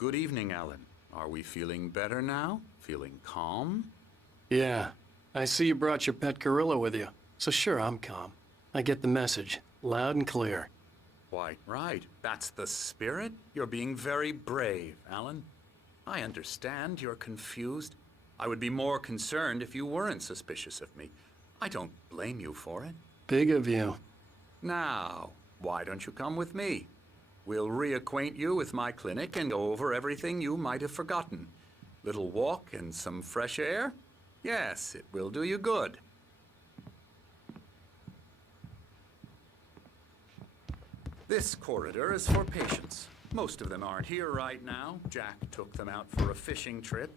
Good evening, Alan. Are we feeling better now? Feeling calm? Yeah. I see you brought your pet gorilla with you. So sure, I'm calm. I get the message. Loud and clear. Quite right. That's the spirit. You're being very brave, Alan. I understand you're confused. I would be more concerned if you weren't suspicious of me. I don't blame you for it. Big of you. Now, why don't you come with me? We'll reacquaint you with my clinic and go over everything you might have forgotten. Little walk and some fresh air? Yes, it will do you good. This corridor is for patients. Most of them aren't here right now. Jack took them out for a fishing trip,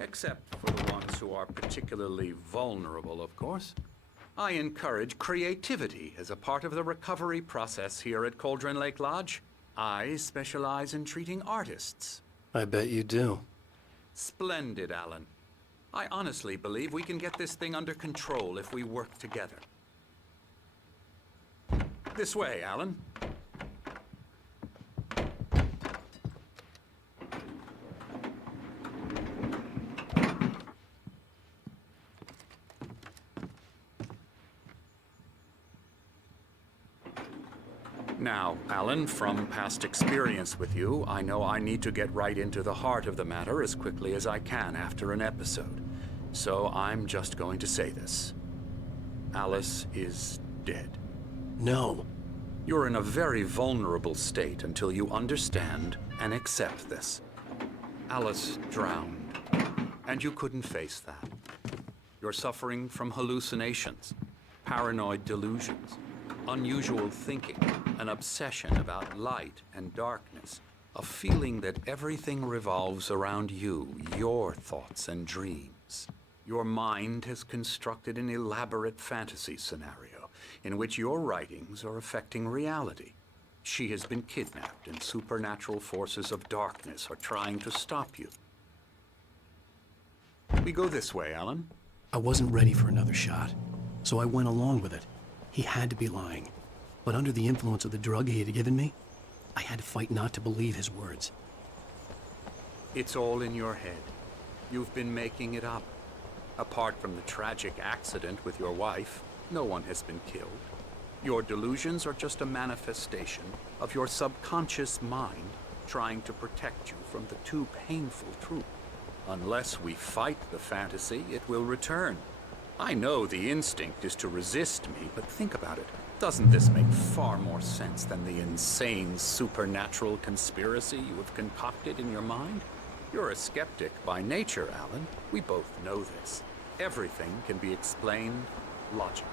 except for the ones who are particularly vulnerable, of course. I encourage creativity as a part of the recovery process here at Cauldron Lake Lodge. I specialize in treating artists. I bet you do. Splendid, Alan. I honestly believe we can get this thing under control if we work together. This way, Alan. Now, Alan, from past experience with you, I know I need to get right into the heart of the matter as quickly as I can after an episode. So I'm just going to say this. Alice is dead. No. You're in a very vulnerable state until you understand and accept this. Alice drowned, and you couldn't face that. You're suffering from hallucinations, paranoid delusions, unusual thinking, an obsession about light and darkness, a feeling that everything revolves around you, your thoughts and dreams. Your mind has constructed an elaborate fantasy scenario in which your writings are affecting reality. She has been kidnapped and supernatural forces of darkness are trying to stop you. We go this way, Alan. I wasn't ready for another shot, so I went along with it. He had to be lying. But under the influence of the drug he had given me, I had to fight not to believe his words. It's all in your head. You've been making it up. Apart from the tragic accident with your wife, no one has been killed. Your delusions are just a manifestation of your subconscious mind trying to protect you from the too painful truth. Unless we fight the fantasy, it will return. I know the instinct is to resist me, but think about it. Doesn't this make far more sense than the insane supernatural conspiracy you have concocted in your mind? You're a skeptic by nature, Alan. We both know this. Everything can be explained logically.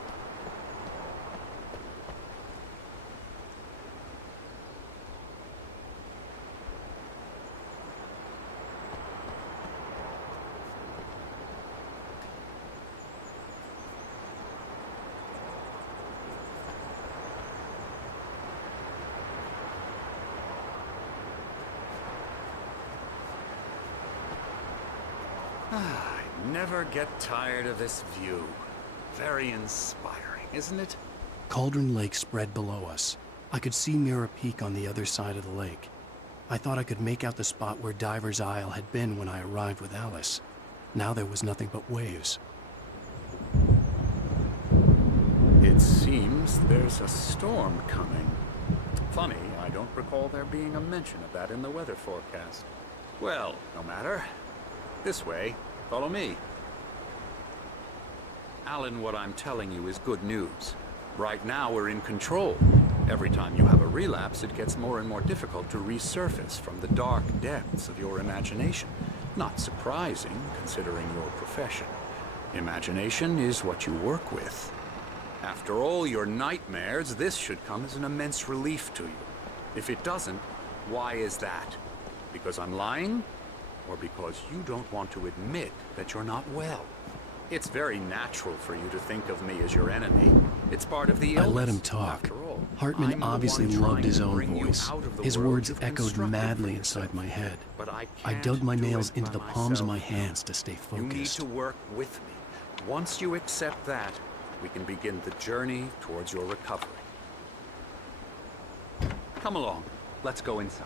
I never get tired of this view. Very inspiring, isn't it? Cauldron Lake spread below us. I could see Mirror Peak on the other side of the lake. I thought I could make out the spot where Diver's Isle had been when I arrived with Alice. Now there was nothing but waves. It seems there's a storm coming. Funny, I don't recall there being a mention of that in the weather forecast. Well, no matter. This way. Follow me. Alan, what I'm telling you is good news. Right now, we're in control. Every time you have a relapse, it gets more and more difficult to resurface from the dark depths of your imagination. Not surprising, considering your profession. Imagination is what you work with. After all your nightmares, this should come as an immense relief to you. If it doesn't, why is that? Because I'm lying? Or because you don't want to admit that you're not well? It's very natural for you to think of me as your enemy. It's part of the illness. I let him talk. After all, Hartman I'm the obviously one loved trying his to own bring you voice. out of the His world words you've echoed constructed madly for inside yourself. my head. But I I can't dug my do nails it into by the palms of my myself. hands to stay You need focused. to work with me. Once you accept that, we can begin the journey towards your recovery. Come along. Let's go inside.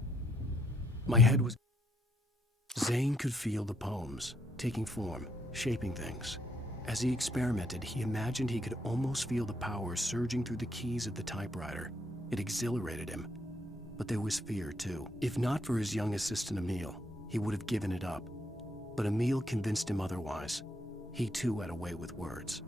My head was... Zane could feel the poems, taking form, shaping things. As he experimented, he imagined he could almost feel the power surging through the keys of the typewriter. It exhilarated him. But there was fear, too. If not for his young assistant Emil, he would have given it up. But Emil convinced him otherwise. He too had a way with words.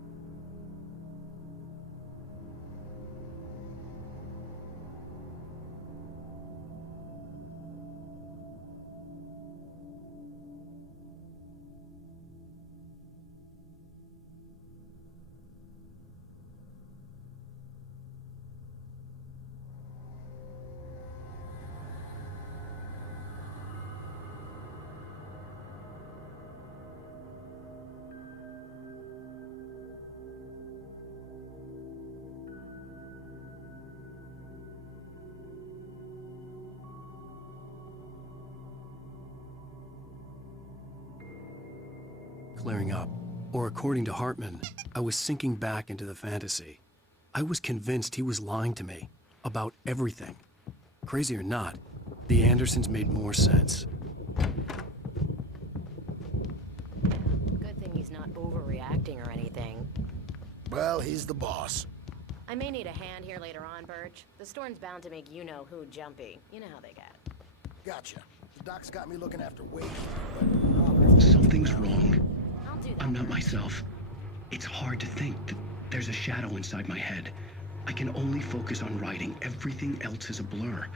Clearing up. Or according to Hartman, I was sinking back into the fantasy. I was convinced he was lying to me about everything. Crazy or not, the Andersons made more sense. Good thing he's not overreacting or anything. Well, he's the boss. I may need a hand here later on, Birch. The storm's bound to make you-know-who jumpy. You know how they get. Gotcha. The doc's got me looking after Wade. Something's wrong. I'll do that. I'm not myself. It's hard to think that there's a shadow inside my head. I can only focus on writing. Everything else is a blur.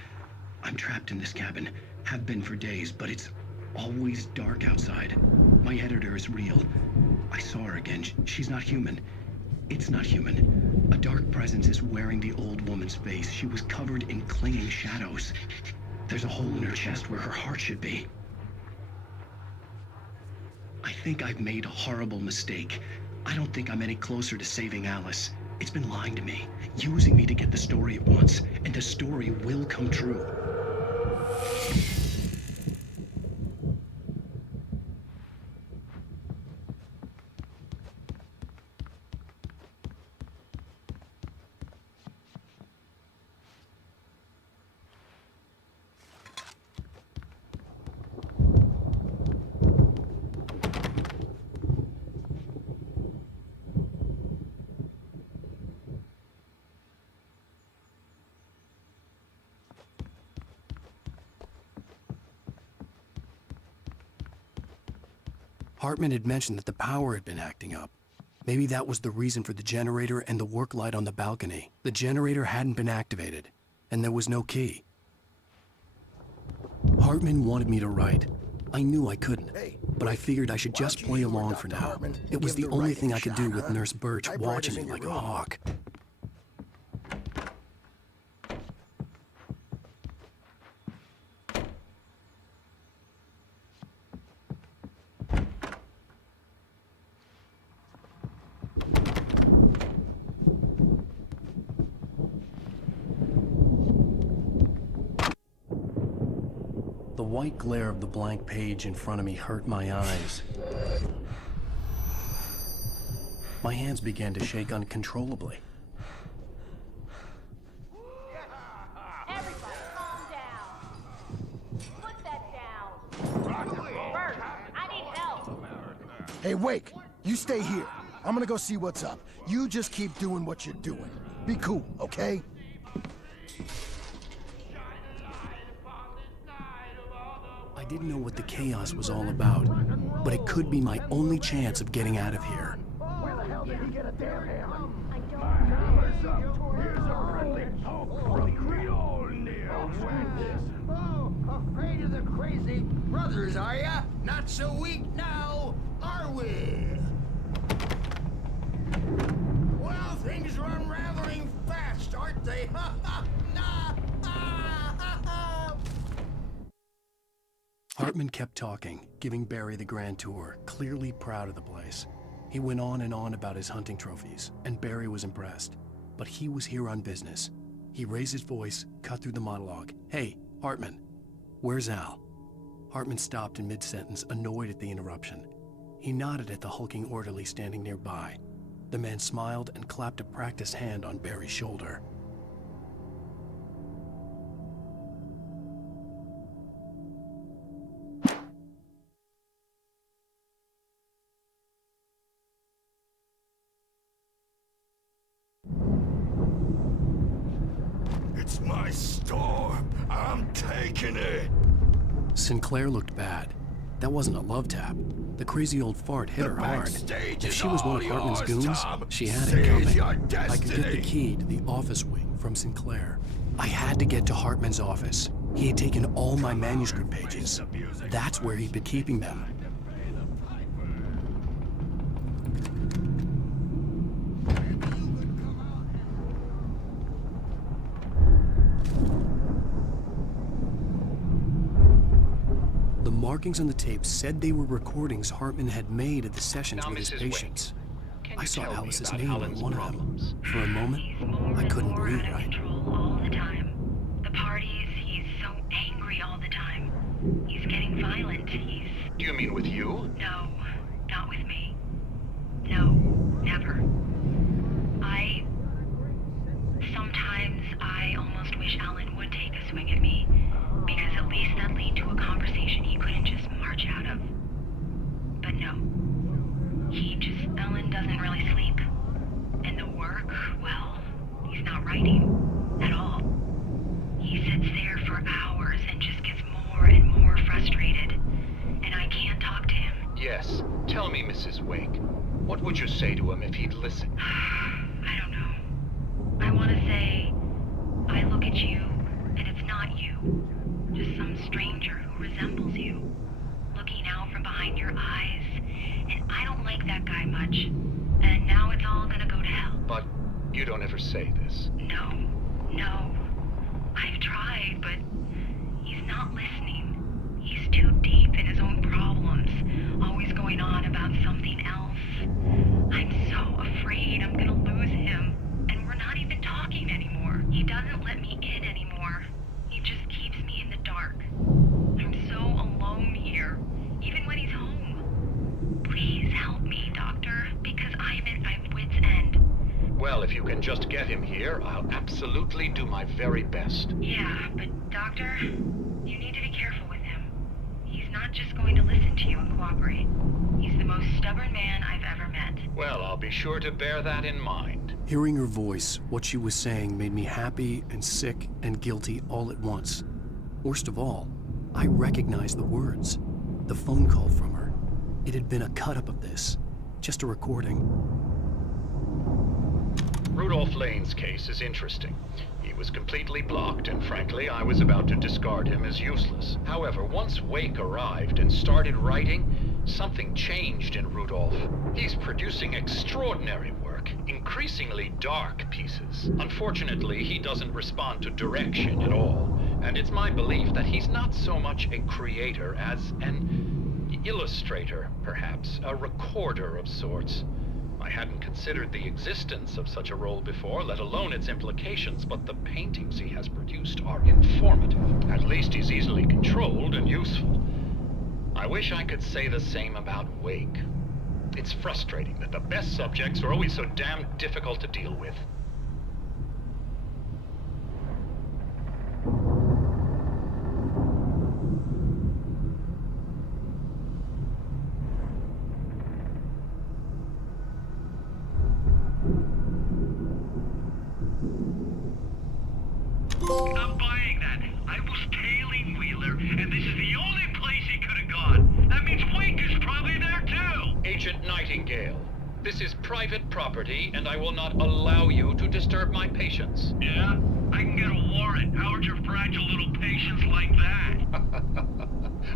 I'm trapped in this cabin. Have been for days, but it's always dark outside. My editor is real. I saw her again. She's not human. It's not human. A dark presence is wearing the old woman's face. She was covered in clinging shadows. There's a hole in her chest where her heart should be. I think I've made a horrible mistake. I don't think I'm any closer to saving Alice. It's been lying to me, using me to get the story it wants, and the story will come true. Hartman had mentioned that the power had been acting up. Maybe that was the reason for the generator and the work light on the balcony. The generator hadn't been activated, and there was no key. Hartman wanted me to write. I knew I couldn't, but I figured I should just play along for now. It was the only thing I could do with Nurse Birch watching me like a hawk. The white glare of the blank page in front of me hurt my eyes. My hands began to shake uncontrollably. Everybody, calm down. Put that down. Birch, I need help. Hey, Wake, you stay here. I'm gonna go see what's up. You just keep doing what you're doing. Be cool, okay? I didn't know what the chaos was all about, but it could be my only chance of getting out of here. Where the hell did he get a damn hammer? I don't Oh, afraid of the crazy brothers, are ya? Not so weak now, are we? Well, things are unraveling fast, aren't they? Ha ha! Nah! Ah, ha ha! Hartman kept talking, giving Barry the grand tour, clearly proud of the place. He went on and on about his hunting trophies, and Barry was impressed. But he was here on business. He raised his voice, cut through the monologue. Hey, Hartman, where's Al? Hartman stopped in mid-sentence, annoyed at the interruption. He nodded at the hulking orderly standing nearby. The man smiled and clapped a practiced hand on Barry's shoulder. It's my storm. I'm taking it. Sinclair looked bad. That wasn't a love tap. The crazy old fart hit her hard. If she was one of Hartman's goons, she had it coming. I could get the key to the office wing from Sinclair. I had to get to Hartman's office. He had taken all my manuscript pages. That's where he'd been keeping them. The markings on the tape said they were recordings Hartman had made at the sessions with his patients. I saw Alice's name on one of them. For a moment, I couldn't breathe right. All the time. The parties, he's so angry all the time. He's getting violent. Do you mean with you? No, not with me. No, never. Sometimes I almost wish Alan would take a swing at me, because at least that'd lead to a conversation he couldn't just march out of. But no. Alan doesn't really sleep. And the work, well, he's not writing at all. He sits there for hours and just gets more and more frustrated. And I can't talk to him. Yes. Tell me, Mrs. Wake. What would you say to him if he'd listen? I don't know. I want to say, I look at you, and it's not you. Just some stranger who resembles you. Looking out from behind your eyes. And I don't like that guy much. And now it's all gonna go to hell. But you don't ever say this. No. I've tried, but he's not listening. He's too deep in his own problems, always going on about something else. I'm so afraid I'm gonna lose him, and we're not even talking anymore. He doesn't let me in anymore. He just keeps me in the dark. I'm so alone here, even when he's home. Please help me, Doctor, because I'm at my wit's end. Well, if you can just get him here, I'll absolutely do my very best. Yeah, but Doctor, you need to be careful with him. He's not just going to listen to you and cooperate. He's the most stubborn man I've ever met. Well, I'll be sure to bear that in mind. Hearing her voice, what she was saying made me happy and sick and guilty all at once. Worst of all, I recognized the words. The phone call from her. It had been a cut-up of this. Just a recording. Rudolph Lane's case is interesting. He was completely blocked, and frankly, I was about to discard him as useless. However, once Wake arrived and started writing, something changed in Rudolph. He's producing extraordinary work, increasingly dark pieces. Unfortunately, he doesn't respond to direction at all, and it's my belief that he's not so much a creator as an illustrator, perhaps, a recorder of sorts. I hadn't considered the existence of such a role before, let alone its implications, but the paintings he has produced are informative. At least he's easily controlled and useful. I wish I could say the same about Wake. It's frustrating that the best subjects are always so damn difficult to deal with. I'm buying that. I was tailing Wheeler, and this is the only place he could have gone. That means Wake is probably there too. Agent Nightingale, this is private property, and I will not allow you to disturb my patients. Yeah? I can get a warrant. How'd your fragile little patients like that?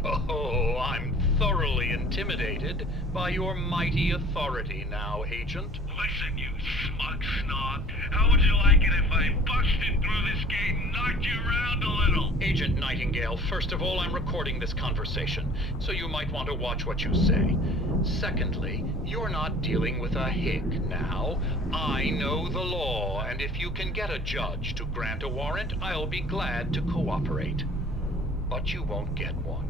Oh, I'm thoroughly intimidated by your mighty authority now, Agent. Listen, you smug snob. How would you like it if I busted through this gate and knocked you around a little? Agent Nightingale, first of all, I'm recording this conversation, so you might want to watch what you say. Secondly, you're not dealing with a hick now. I know the law, and if you can get a judge to grant a warrant, I'll be glad to cooperate. But you won't get one.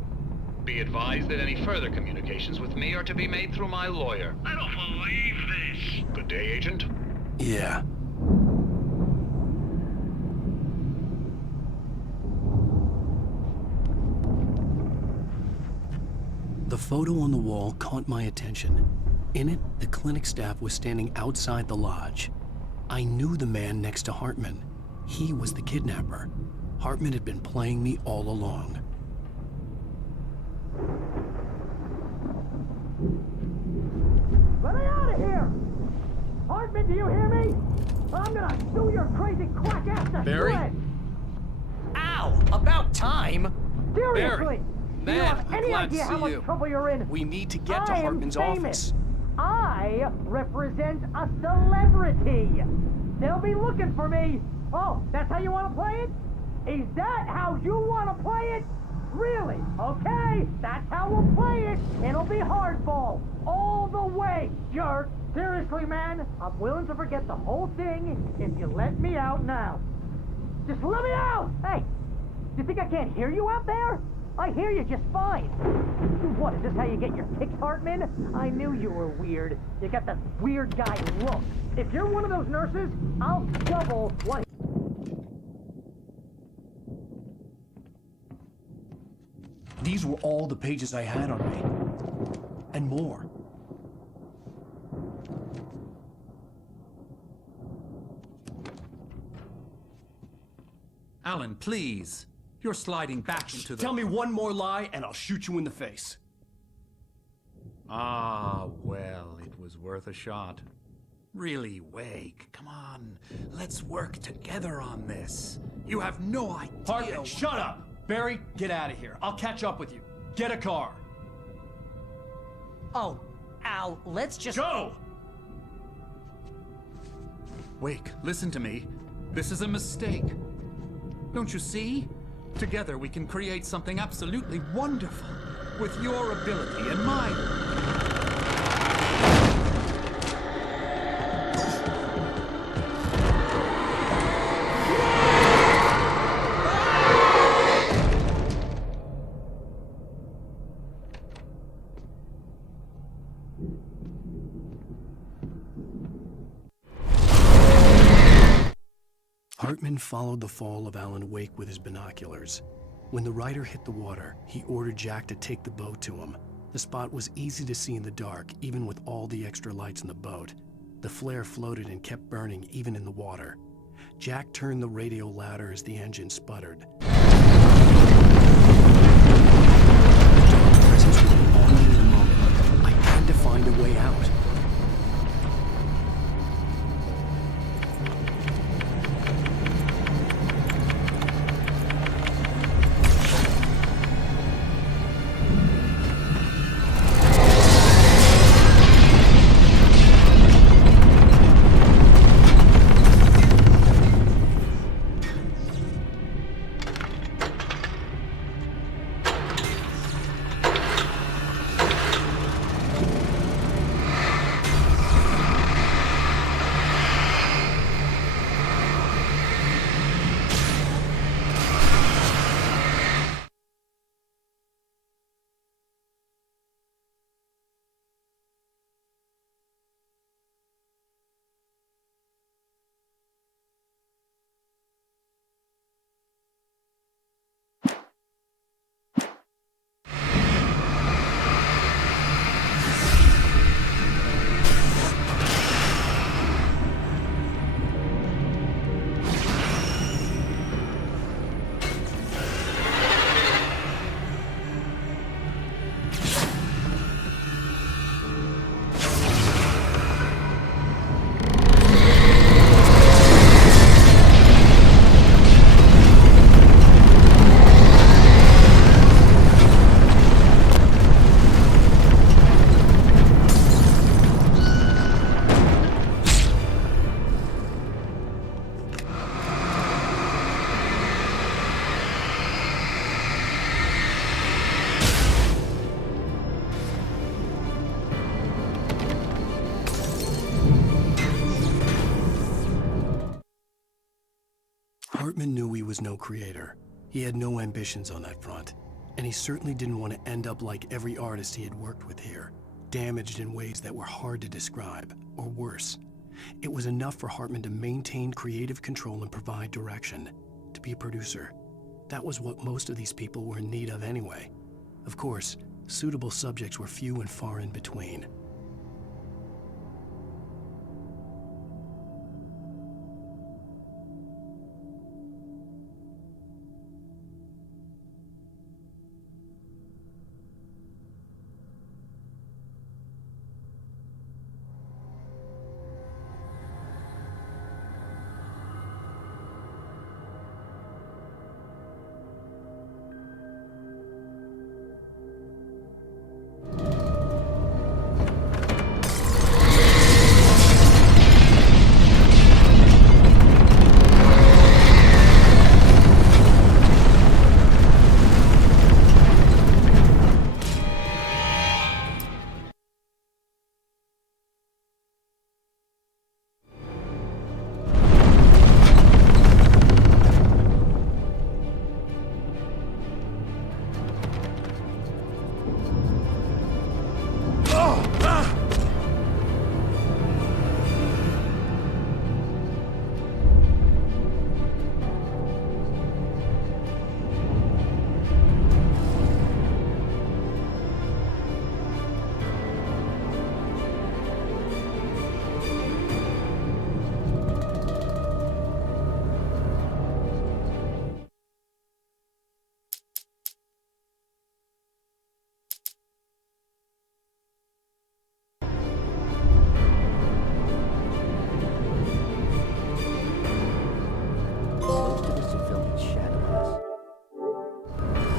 Be advised that any further communications with me are to be made through my lawyer. I don't believe this. Good day, Agent. Yeah. The photo on the wall caught my attention. In it, the clinic staff was standing outside the lodge. I knew the man next to Hartman. He was the kidnapper. Hartman had been playing me all along. Let me out of here! Hartman, do you hear me? I'm gonna sue your crazy quack ass to Barry? shreds. Ow! About time! Seriously! Man, Do you have I'm any glad idea to how see much you. trouble you're in? We need to get to I am Hartman's famous. office. I represent a celebrity. They'll be looking for me. Oh, that's how you want to play it? Is that how you want to play it? Really? Okay, that's how we'll play it. It'll be hardball all the way, jerk. Seriously, man, I'm willing to forget the whole thing if you let me out now. Just let me out! Hey, you think I can't hear you out there? I hear you just fine. What, is this how you get your kicks, Hartman? I knew you were weird. You got that weird guy look. If you're one of those nurses, I'll double what... These were all the pages I had on me. And more. Alan, please. You're sliding back into the... Tell me one more lie and I'll shoot you in the face. Ah, well, it was worth a shot. Really, Wake, come on. Let's work together on this. You have no idea... Hartman, shut up! Barry, get out of here. I'll catch up with you. Get a car. Oh, Al, let's just... Go! Wake, listen to me. This is a mistake. Don't you see? Together we can create something absolutely wonderful. With your ability and mine. Hartman followed the fall of Alan Wake with his binoculars. When the rider hit the water, he ordered Jack to take the boat to him. The spot was easy to see in the dark, even with all the extra lights in the boat. The flare floated and kept burning even in the water. Jack turned the radio louder as the engine sputtered. The dark presence would be on me in a moment. I had to find a way out. Hartman knew he was no creator. He had no ambitions on that front, and he certainly didn't want to end up like every artist he had worked with here, damaged in ways that were hard to describe, or worse. It was enough for Hartman to maintain creative control and provide direction, to be a producer. That was what most of these people were in need of anyway. Of course, suitable subjects were few and far in between.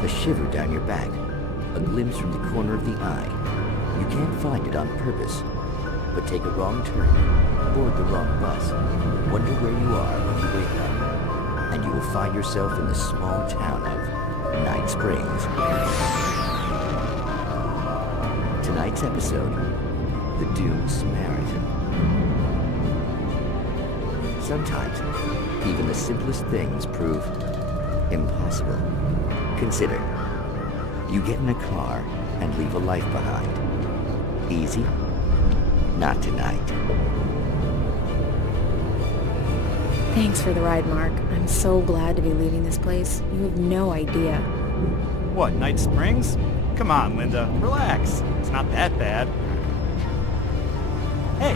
A shiver down your back, a glimpse from the corner of the eye. You can't find it on purpose, but take a wrong turn, board the wrong bus, wonder where you are when you wake up, and you will find yourself in the small town of Night Springs. Tonight's episode, The Doomed Samaritan. Sometimes, even the simplest things prove impossible. Consider, you get in a car and leave a life behind. Easy? Not tonight. Thanks for the ride, Mark. I'm so glad to be leaving this place. You have no idea. What, Night Springs? Come on, Linda. Relax. It's not that bad. Hey,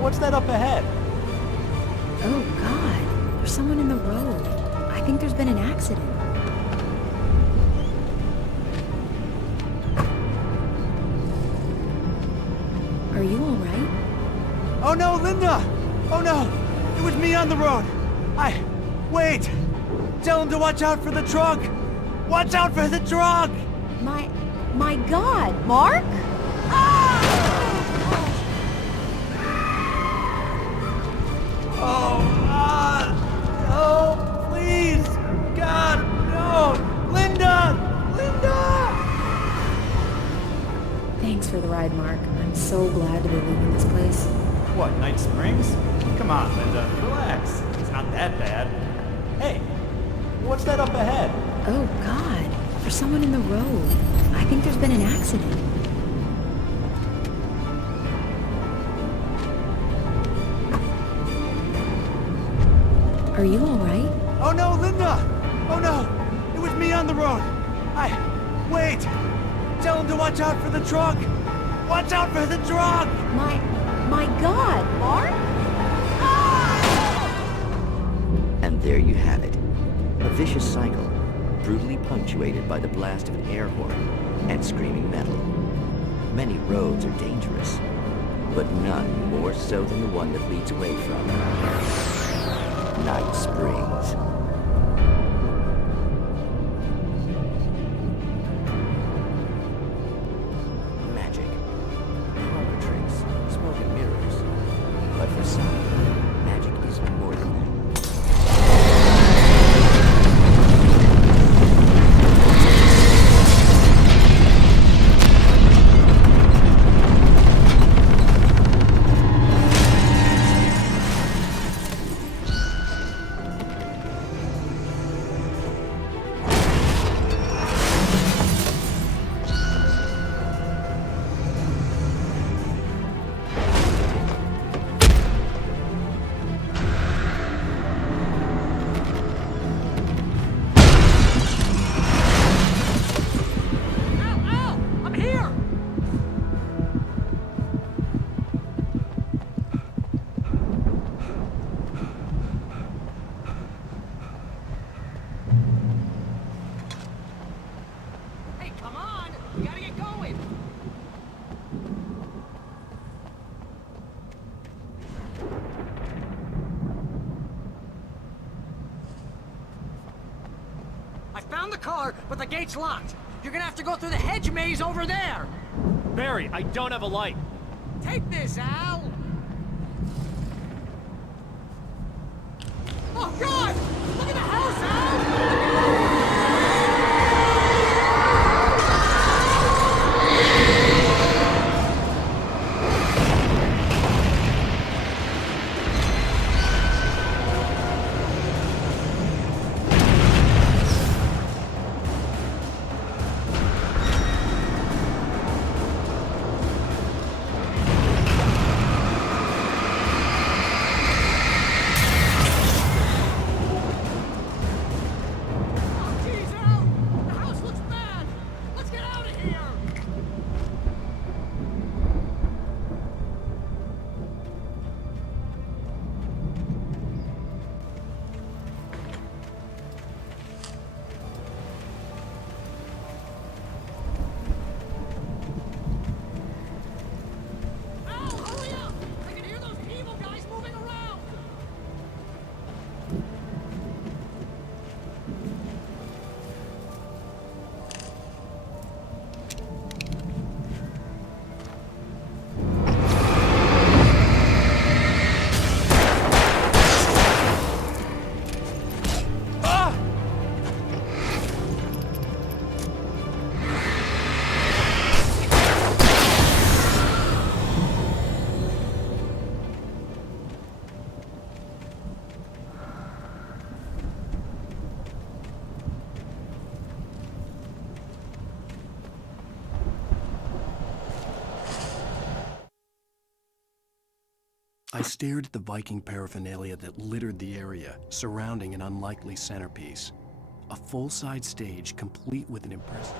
what's that up ahead? Oh, God. There's someone in the road. I think there's been an accident. Are you all right? Oh no, Linda! Oh no! It was me on the road! Wait! Tell him to watch out for the truck! Watch out for the truck! My God, Mark? Oh, please! God, no! Linda! Linda! Thanks for the ride, Mark. I'm so glad to be leaving this place. What, Night Springs? Come on, Linda. Relax. It's not that bad. Hey, what's that up ahead? Oh, God. There's someone in the road. I think there's been an accident. Are you all right? Oh no, Linda! Oh no! It was me on the road! Wait! Tell him to watch out for the truck! Watch out for the truck! My God, Mark? And there you have it. A vicious cycle, brutally punctuated by the blast of an air horn and screaming metal. Many roads are dangerous, but none more so than the one that leads away from Night Springs. Magic, parlor tricks, smoke and mirrors. But for some, magic is more than that. Found the car, but the gate's locked. You're gonna have to go through the hedge maze over there. Barry, I don't have a light. Take this, Al. Oh, God! Look at the house, Al! I stared at the Viking paraphernalia that littered the area, surrounding an unlikely centerpiece. A full-size stage complete with an impressive...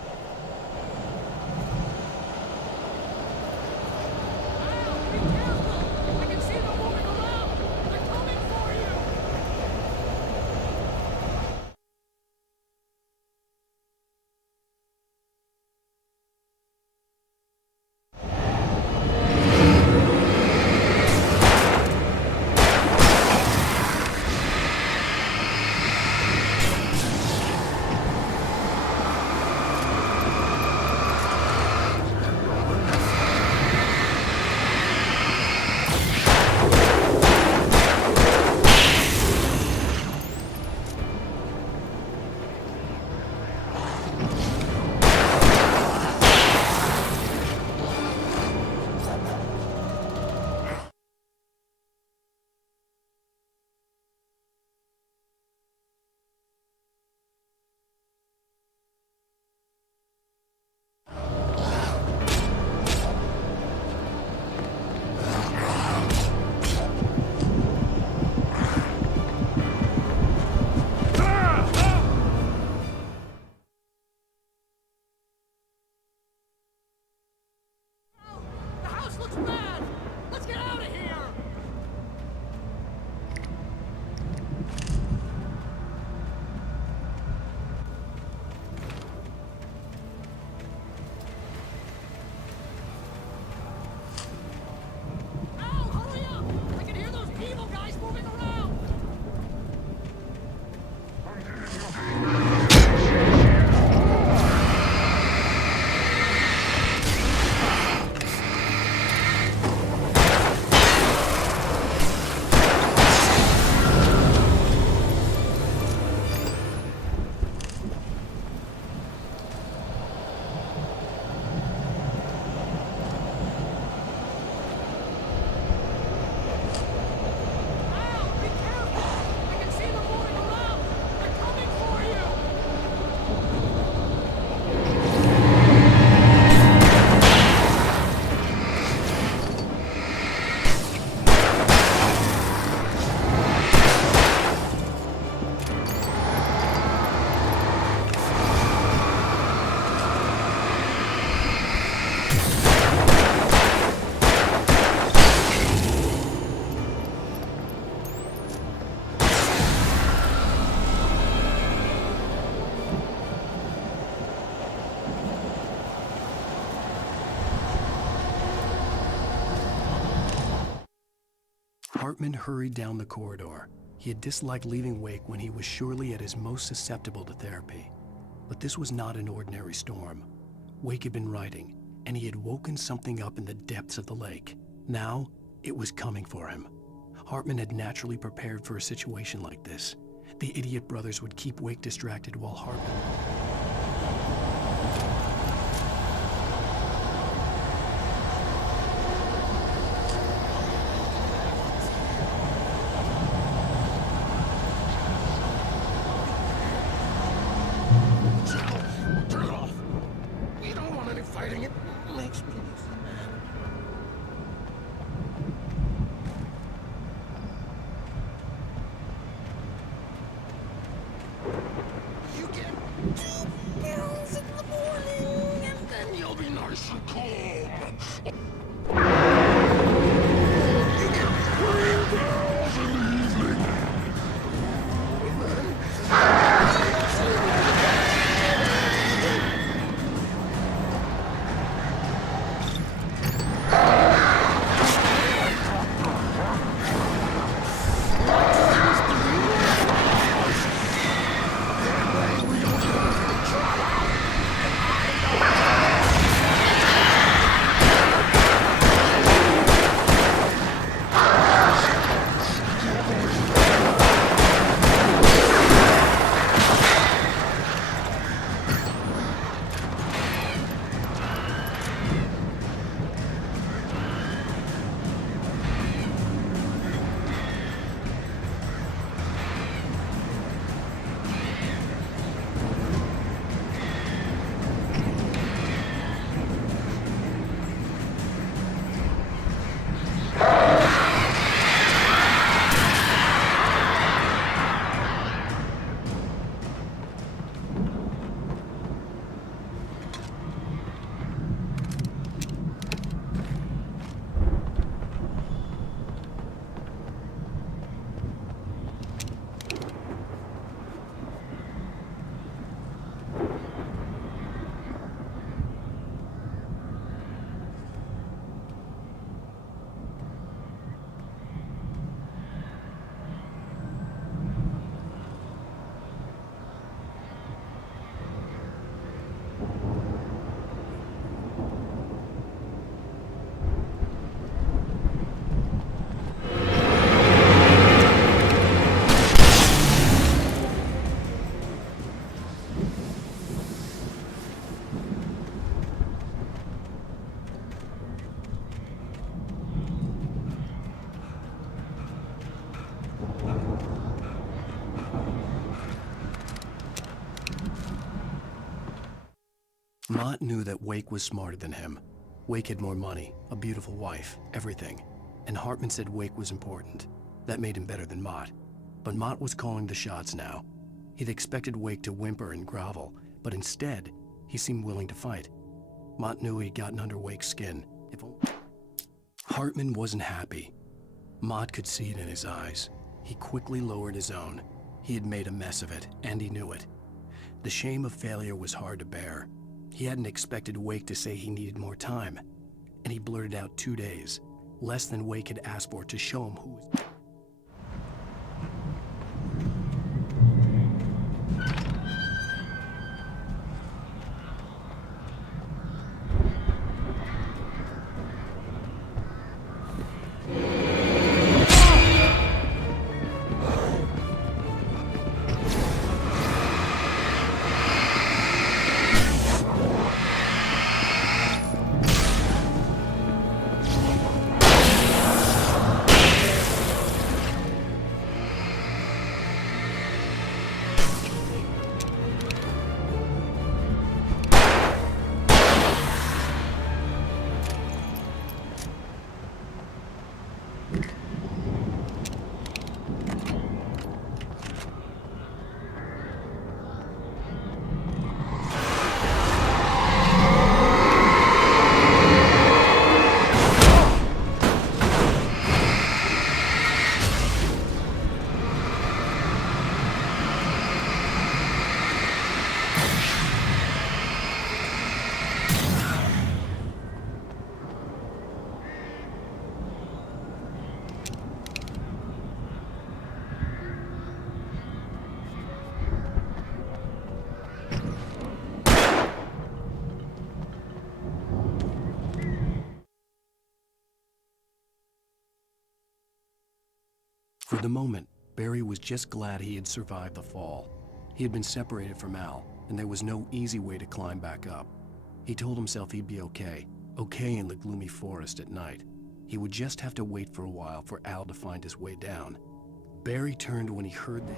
Hartman hurried down the corridor. He had disliked leaving Wake when he was surely at his most susceptible to therapy. But this was not an ordinary storm. Wake had been writing, and he had woken something up in the depths of the lake. Now, it was coming for him. Hartman had naturally prepared for a situation like this. The idiot brothers would keep Wake distracted while Hartman... Mott knew that Wake was smarter than him. Wake had more money, a beautiful wife, everything. And Hartman said Wake was important. That made him better than Mott. But Mott was calling the shots now. He'd expected Wake to whimper and grovel, but instead, he seemed willing to fight. Mott knew he'd gotten under Wake's skin. Hartman wasn't happy. Mott could see it in his eyes. He quickly lowered his own. He had made a mess of it, and he knew it. The shame of failure was hard to bear. He hadn't expected Wake to say he needed more time, and he blurted out 2 days, less than Wake had asked for, to show him who was... For the moment, Barry was just glad he had survived the fall. He had been separated from Al, and there was no easy way to climb back up. He told himself he'd be okay in the gloomy forest at night. He would just have to wait for a while for Al to find his way down. Barry turned when he heard the...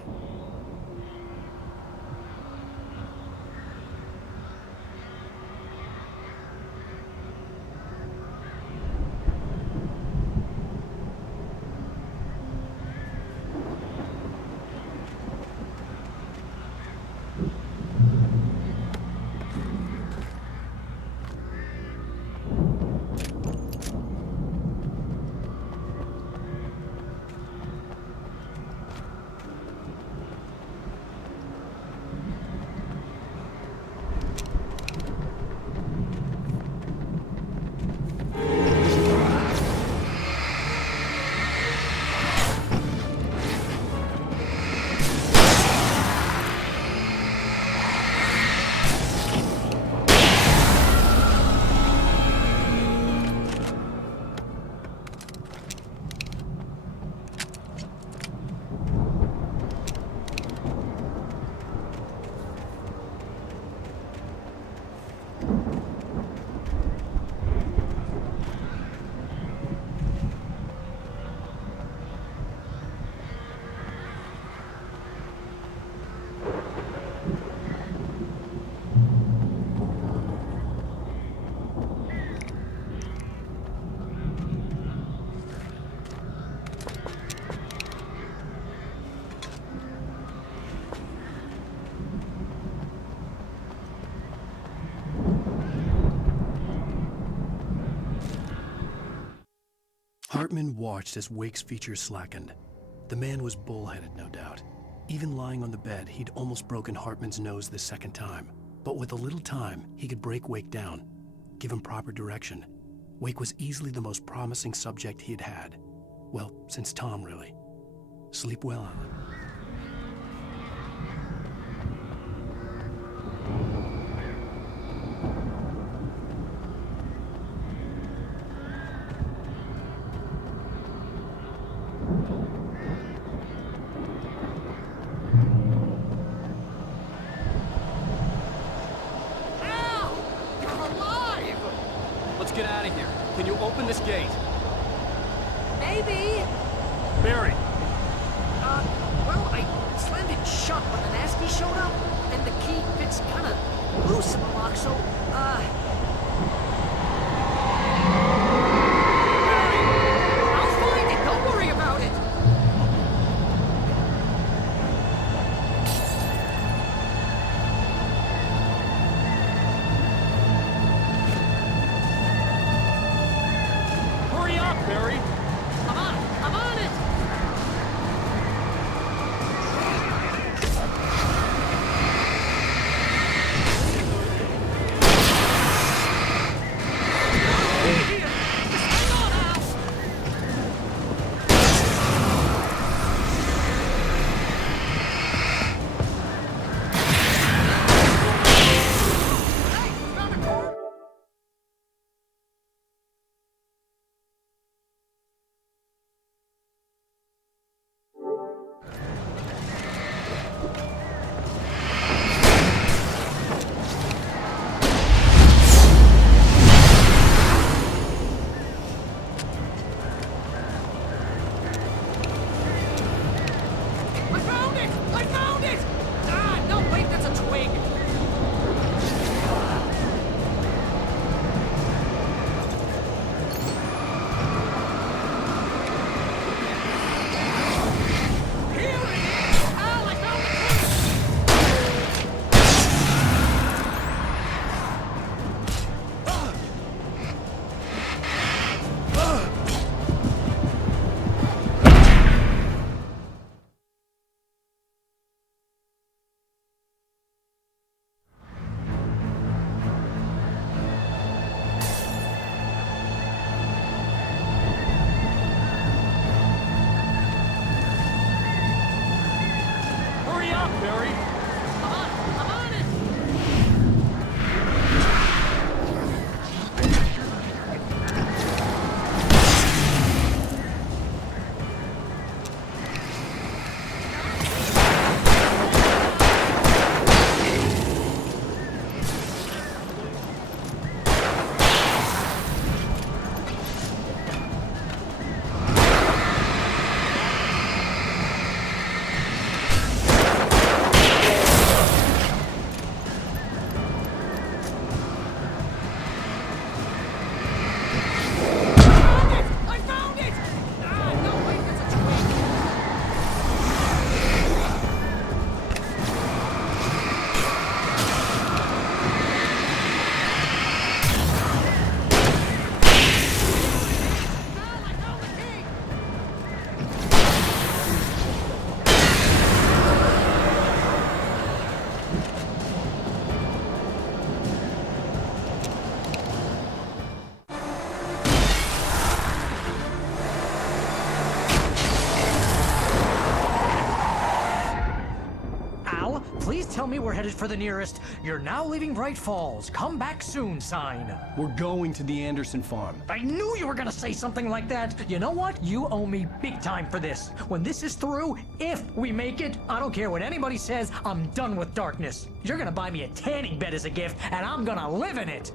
Hartman watched as Wake's features slackened. The man was bullheaded, no doubt. Even lying on the bed, he'd almost broken Hartman's nose the second time. But with a little time, he could break Wake down, give him proper direction. Wake was easily the most promising subject he'd had. Well, since Tom, really. Sleep well, Alan. Get out of here. Can you open this gate? Maybe. Barry! Well, I slammed it shut when the nasty showed up, and the key fits kinda Loosen the lock, so, I'll find it! Don't worry about it! Hurry up, Barry! I'm on it! I found it! Ah, no, wait, that's a twig. Here it is! Al, I found Hurry up, Barry! I'm on it! I found it! Ah, no, wait, that's a twig. Al, I found the key! Al, please tell me we're headed for the nearest "You're now leaving Bright Falls. Come back soon" sign. We're going to the Anderson farm. I knew you were gonna say something like that. You know what? You owe me big time for this. When this is through, if we make it, I don't care what anybody says, I'm done with darkness. You're gonna buy me a tanning bed as a gift, and I'm gonna live in it.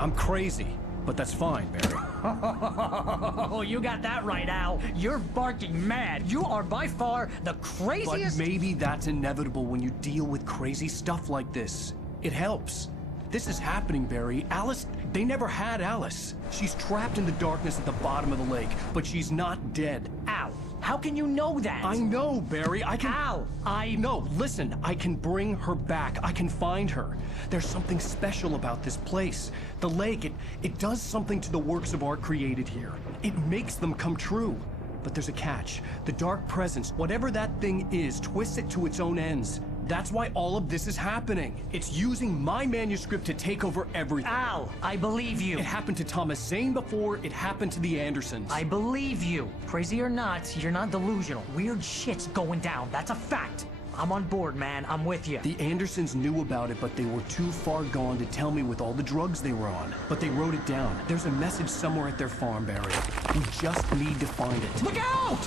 I'm crazy, but that's fine, Barry. Oh, you got that right, Al. You're barking mad. You are by far the But craziest. maybe that's inevitable when you deal with crazy stuff like this. It helps. This is happening, Barry. Alice, they never had Alice. She's trapped in the darkness at the bottom of the lake, but she's not dead. Al, how can you know that? I know, Barry. I can... Al, No, listen. I can bring her back. I can find her. There's something special about this place. The lake, it does something to the works of art created here. It makes them come true. But there's a catch. The dark presence, whatever that thing is, twists it to its own ends. That's why all of this is happening. It's using my manuscript to take over everything. Al, I believe you. It happened to Thomas Zane before, it happened to the Andersons. I believe you. Crazy or not, you're not delusional. Weird shit's going down. That's a fact. I'm on board, man. I'm with you. The Andersons knew about it, but they were too far gone to tell me with all the drugs they were on. But they wrote it down. There's a message somewhere at their farm, Barry. We just need to find it. Look out!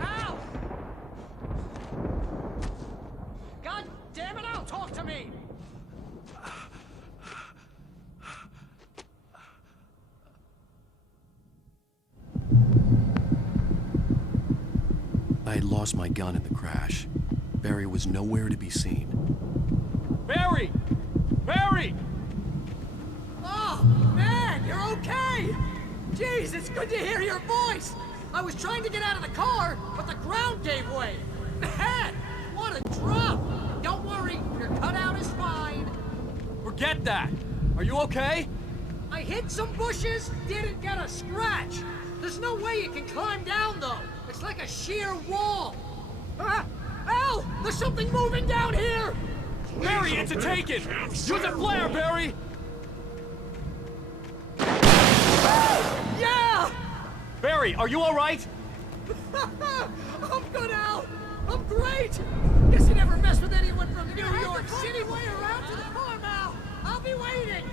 Al! God damn it, Al, talk to me! I had lost my gun in the crash. Barry was nowhere to be seen. Barry! Barry! Oh, man, you're okay! Jeez, it's good to hear your voice! I was trying to get out of the car, but the ground gave way! Man, what a drop! Don't worry, your cutout is fine. Forget that! Are you okay? I hit some bushes, didn't get a scratch. There's no way you can climb down, though. It's like a sheer wall. Ah! Al! There's something moving down here! Barry, it's a taken! Use a flare, Barry! Yeah! Barry, are you alright? I'm good, Al! I'm great! Guess you never mess with anyone from New York City. Way around to the farm, Al! I'll be waiting!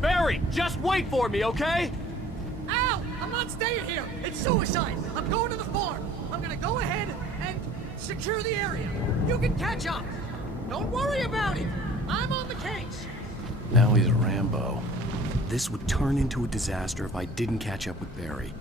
Barry, just wait for me, okay? Al! I'm not staying here! It's suicide! I'm going to the farm! I'm gonna go ahead and secure the area. You can catch up. Don't worry about it. I'm on the case. Now he's a Rambo. This would turn into a disaster if I didn't catch up with Barry.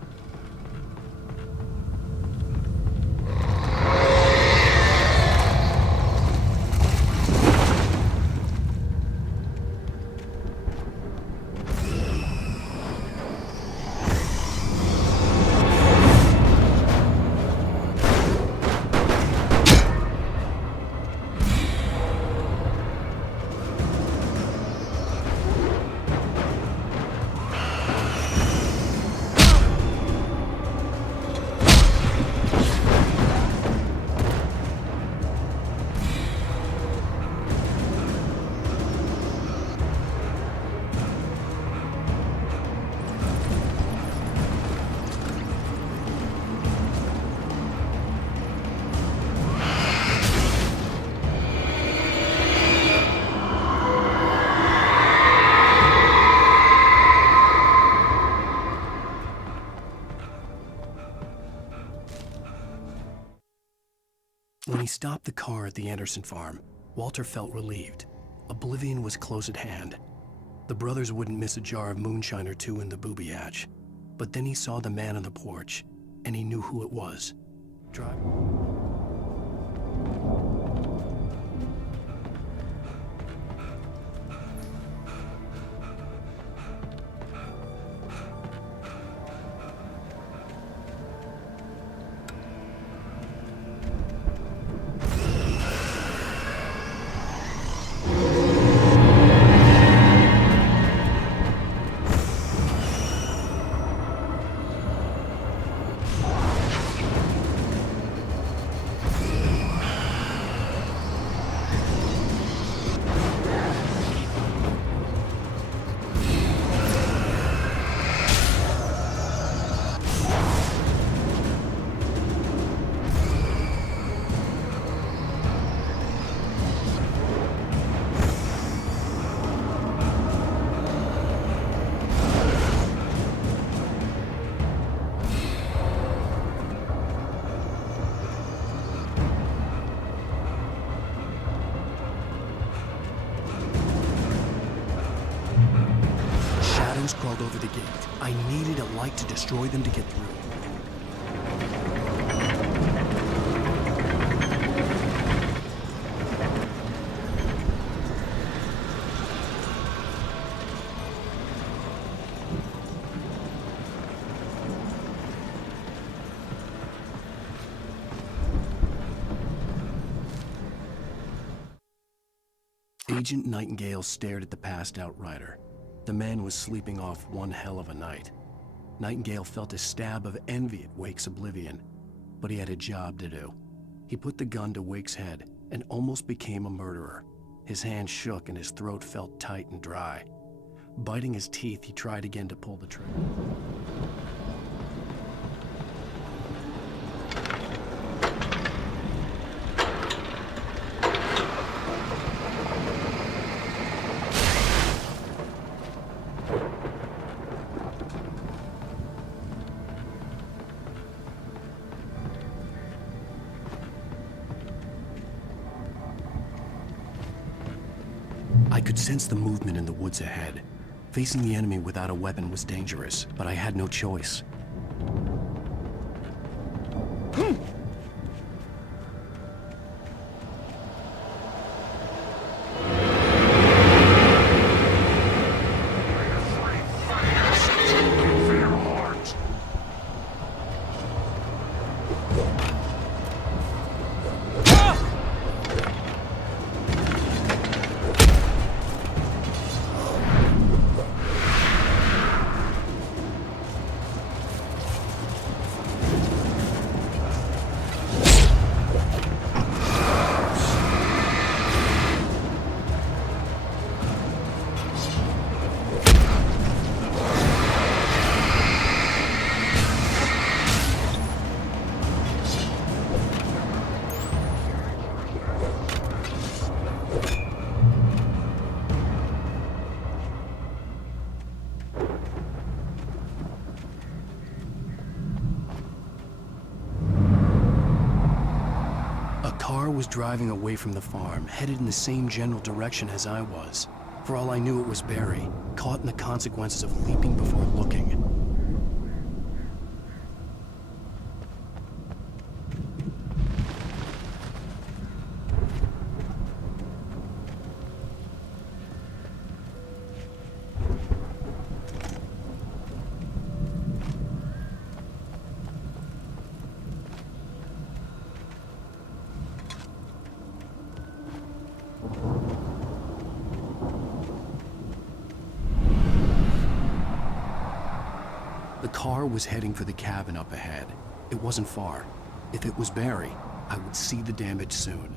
When he stopped the car at the Anderson farm, Walter felt relieved. Oblivion was close at hand. The brothers wouldn't miss a jar of moonshine or two in the booby hatch. But then he saw the man on the porch, and he knew who it was. Crawled over the gate. I needed a light to destroy them to get through. Agent Nightingale stared at the passed-out rider. The man was sleeping off one hell of a night. Nightingale felt a stab of envy at Wake's oblivion, but he had a job to do. He put the gun to Wake's head and almost became a murderer. His hand shook and his throat felt tight and dry. Biting his teeth, he tried again to pull the trigger. I could sense the movement in the woods ahead. Facing the enemy without a weapon was dangerous, but I had no choice. Was driving away from the farm, headed in the same general direction as I was. For all I knew, it was Barry, caught in the consequences of leaping before looking. The car was heading for the cabin up ahead. It wasn't far. If it was Barry, I would see the damage soon.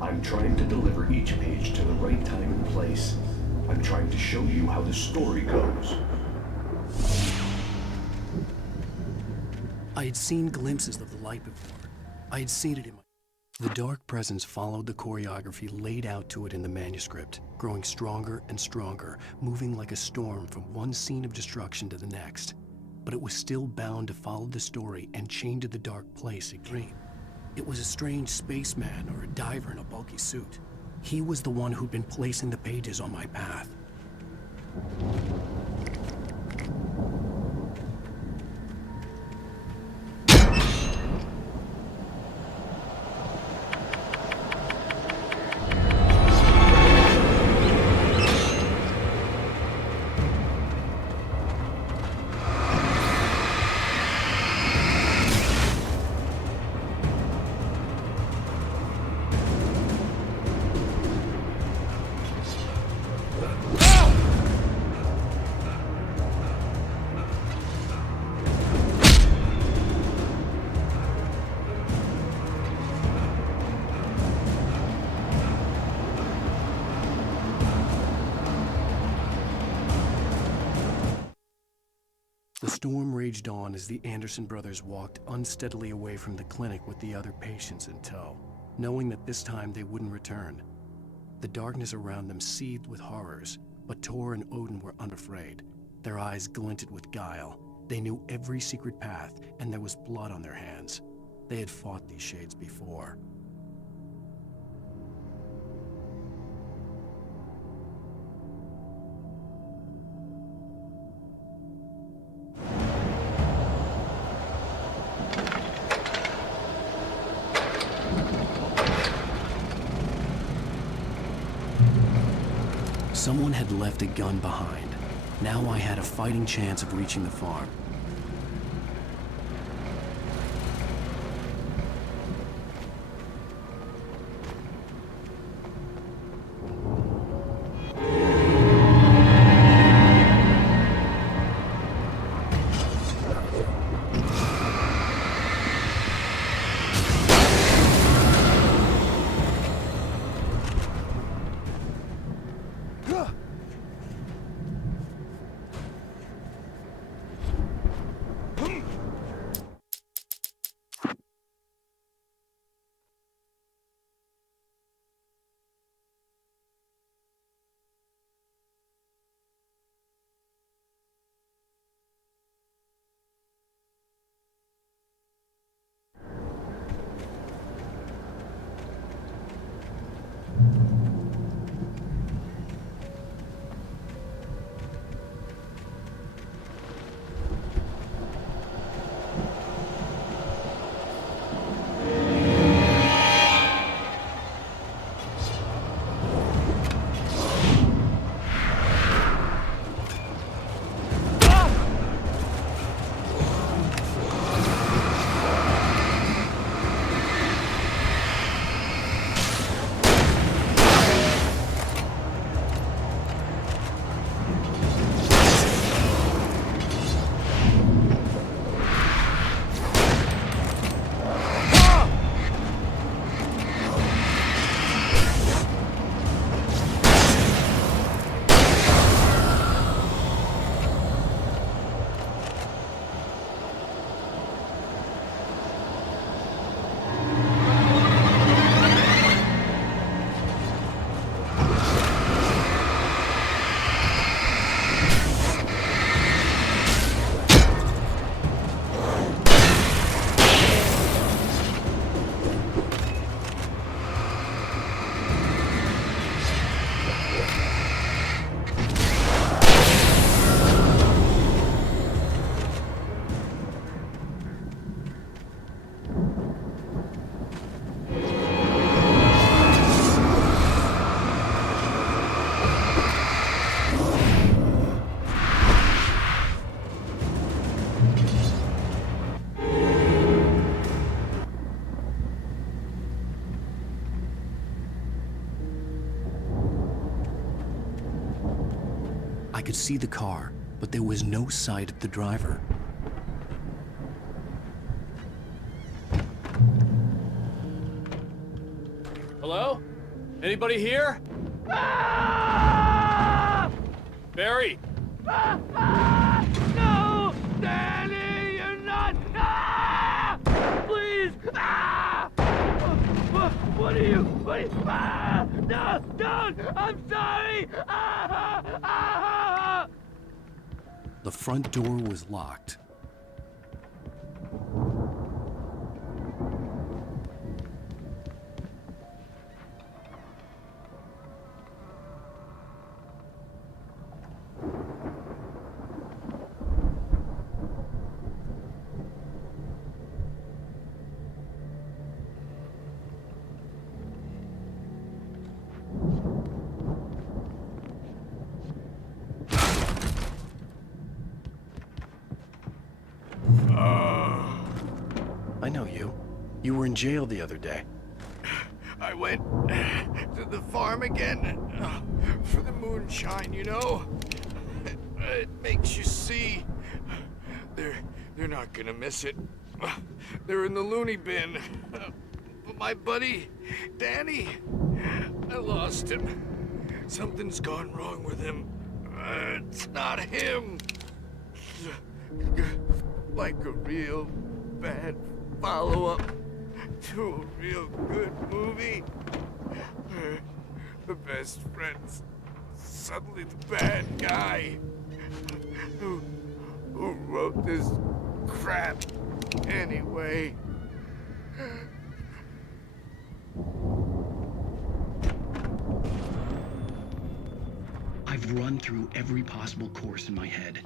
I'm trying to deliver each page to the right time and place. I'm trying to show you how the story goes. I had seen glimpses of the light before. I had seen it in my... The dark presence followed the choreography laid out to it in the manuscript, growing stronger and stronger, moving like a storm from one scene of destruction to the next. But it was still bound to follow the story and chained to the dark place it came. It was a strange spaceman or a diver in a bulky suit. He was the one who'd been placing the pages on my path. The storm raged on as the Anderson brothers walked unsteadily away from the clinic with the other patients in tow, knowing that this time they wouldn't return. The darkness around them seethed with horrors, but Tor and Odin were unafraid. Their eyes glinted with guile. They knew every secret path, and there was blood on their hands. They had fought these shades before. Someone had left a gun behind. Now I had a fighting chance of reaching the farm. I could see the car, but there was no sight of the driver. Hello? Anybody here? Barry! No! Danny, you're not! Please! What are you? No! Don't! I'm sorry! The front door was locked. I know you. You were in jail the other day. I went to the farm again for the moonshine, you know? It makes you see. They're not gonna miss it. They're in the loony bin. But my buddy, Danny, I lost him. Something's gone wrong with him. It's not him. Like a real bad follow-up to a real good movie. The best friend's suddenly the bad guy. Who wrote this crap anyway? I've run through every possible course in my head.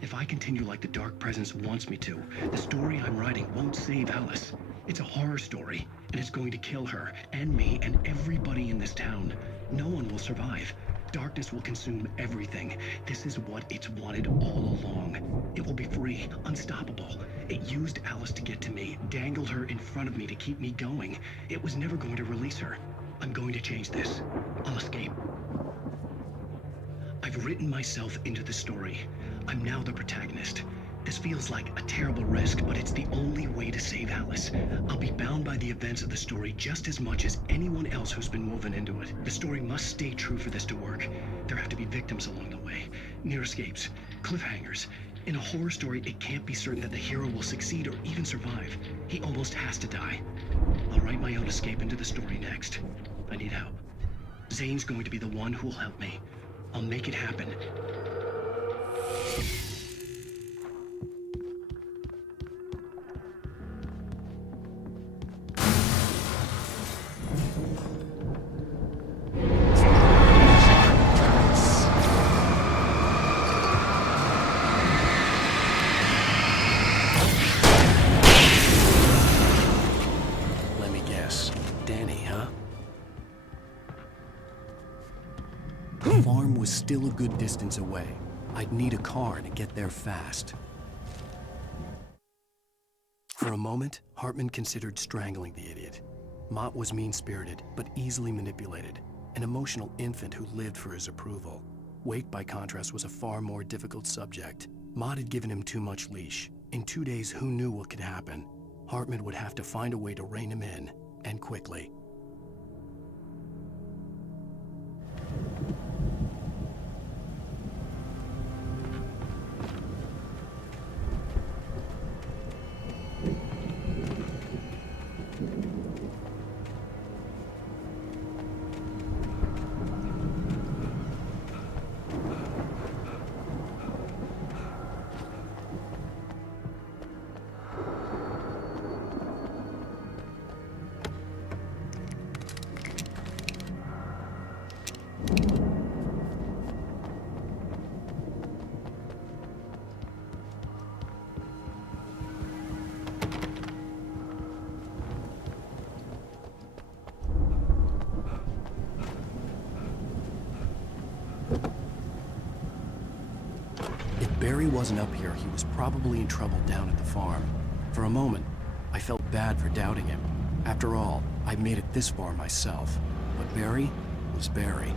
If I continue like the Dark Presence wants me to, the story I'm writing won't save Alice. It's a horror story, and it's going to kill her, and me, and everybody in this town. No one will survive. Darkness will consume everything. This is what it's wanted all along. It will be free, unstoppable. It used Alice to get to me, dangled her in front of me to keep me going. It was never going to release her. I'm going to change this. I'll escape. I've written myself into the story. I'm now the protagonist. This feels like a terrible risk, but it's the only way to save Alice. I'll be bound by the events of the story just as much as anyone else who's been woven into it. The story must stay true for this to work. There have to be victims along the way, near escapes, cliffhangers. In a horror story, it can't be certain that the hero will succeed or even survive. He almost has to die. I'll write my own escape into the story next. I need help. Zane's going to be the one who'll help me. I'll make it happen. Let me guess. Danny, huh? The farm was still a good distance away. I'd need a car to get there fast. For a moment, Hartman considered strangling the idiot. Mott was mean-spirited, but easily manipulated. An emotional infant who lived for his approval. Wake, by contrast, was a far more difficult subject. Mott had given him too much leash. In 2 days, who knew what could happen? Hartman would have to find a way to rein him in, and quickly. If Barry wasn't up here, he was probably in trouble down at the farm. For a moment, I felt bad for doubting him. After all, I made it this far myself. But Barry was Barry.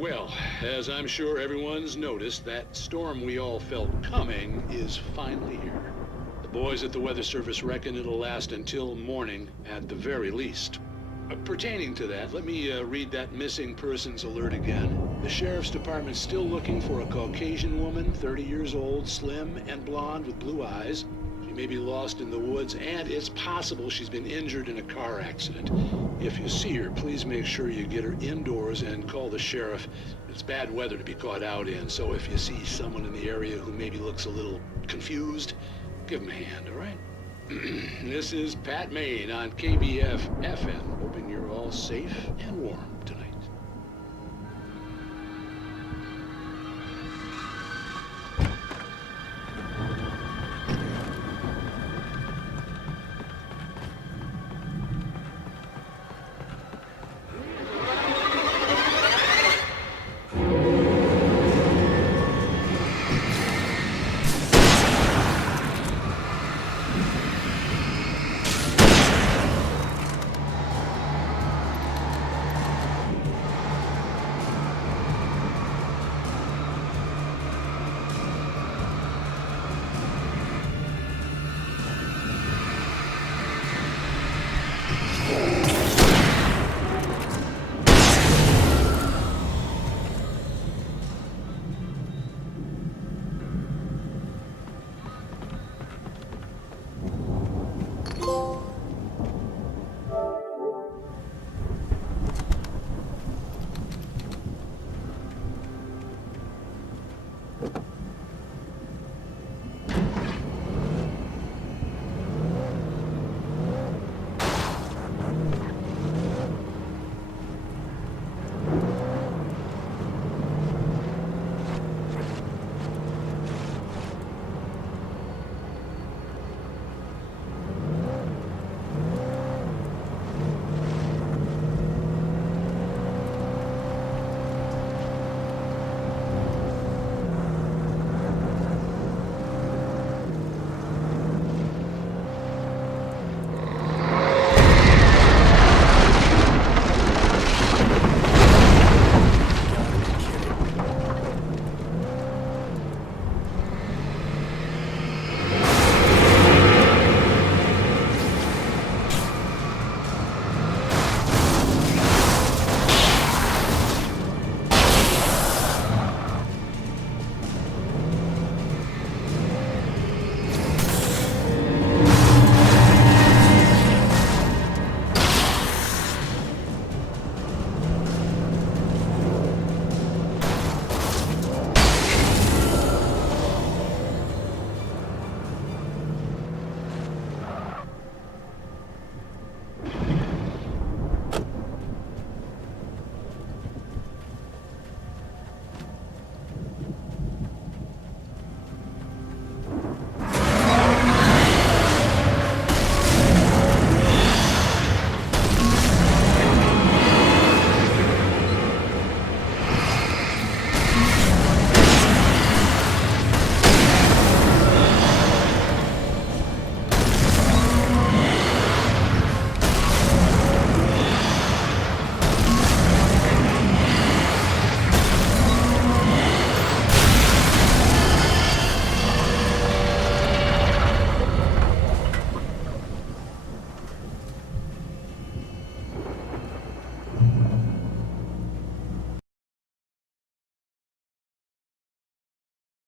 Well, as I'm sure everyone's noticed, that storm we all felt coming is finally here. The boys at the Weather Service reckon it'll last until morning at the very least. Pertaining to that, let me read that missing persons alert again. The Sheriff's Department's still looking for a Caucasian woman, 30 years old, slim and blonde with blue eyes. She may be lost in the woods, and it's possible she's been injured in a car accident. If you see her, please make sure you get her indoors and call the sheriff. It's bad weather to be caught out in, so if you see someone in the area who maybe looks a little confused, give them a hand, all right? This is Pat Maine on KBF FM, hoping you're all safe and warm tonight.